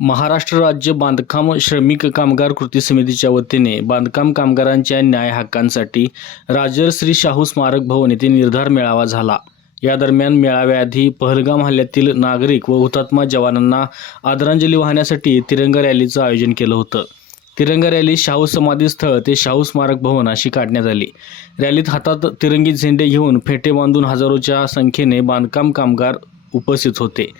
महाराष्ट्र राज्य बांधकाम श्रमिक कामगार कृती समितीच्या वतीने बांधकाम कामगारांच्या न्याय हक्कांसाठी राजर्श्री शाहू स्मारक भवन येथे निर्धार मेळावा झाला. या दरम्यान मेळाव्याआधी पहलगाम हल्ल्यातील नागरिक व हुतात्मा जवानांना आदरांजली वाहण्यासाठी तिरंगा रॅलीचं आयोजन केलं होतं. तिरंगा रॅली शाहू समाधी स्थळ ते शाहू स्मारक भवन अशी काढण्यात आली. रॅलीत हातात तिरंगी झेंडे घेऊन फेटे बांधून हजारोच्या संख्येने बांधकाम कामगार उपस्थित होते.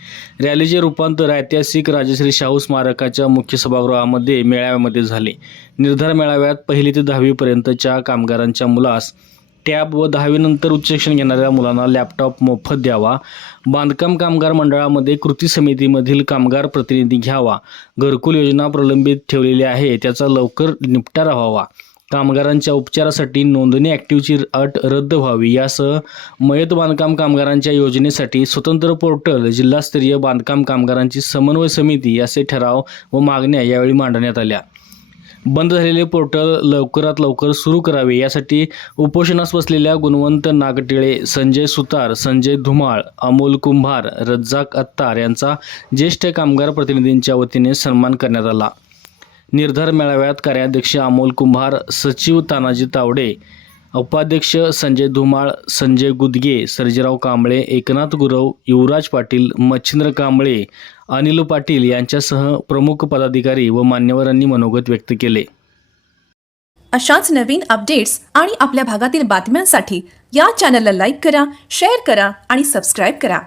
रॅलीचे रूपांतर ऐतिहासिक राजश्री शाहू स्मारकाच्या मुख्य सभागृहामध्ये मेळाव्यामध्ये झाले. निर्धार मेळाव्यात पहिली ते दहावीपर्यंतच्या कामगारांच्या मुलास टॅब व दहावीनंतर उच्च शिक्षण घेणाऱ्या मुलांना लॅपटॉप मोफत द्यावा. बांधकाम कामगार मंडळामध्ये कृती समितीमधील कामगार प्रतिनिधी घ्यावा. घरकुल योजना प्रलंबित ठेवलेली आहे त्याचा लवकर निपटारा व्हावा. कामगारांच्या उपचारासाठी नोंदणी ॲक्टिव्हची अट रद्द व्हावी. यासह मयत बांधकाम कामगारांच्या योजनेसाठी स्वतंत्र पोर्टल जिल्हास्तरीय बांधकाम कामगारांची समन्वय समिती असे ठराव व मागण्या यावेळी मांडण्यात आल्या. बंद झालेले पोर्टल लवकरात लवकर सुरू करावे. यासाठी उपोषणास बसलेल्या गुणवंत नागटिळे संजय सुतार संजय धुमाळ अमोल कुंभार रज्जाक अत्तार यांचा ज्येष्ठ कामगार प्रतिनिधींच्या वतीने सन्मान करण्यात आला. निर्धार मेळाव्यात कार्याध्यक्ष अमोल कुंभार सचिव तानाजी तावडे उपाध्यक्ष संजय धुमाळ संजय गुदगे सर्जेराव कांबळे एकनाथ गुरव युवराज पाटील मच्छिंद्र कांबळे अनिल पाटील यांच्यासह प्रमुख पदाधिकारी व मान्यवरांनी मनोगत व्यक्त केले. अशाच नवीन अपडेट्स आणि आपल्या भागातील बातम्यांसाठी या चॅनलला लाईक करा शेअर करा आणि सबस्क्राईब करा.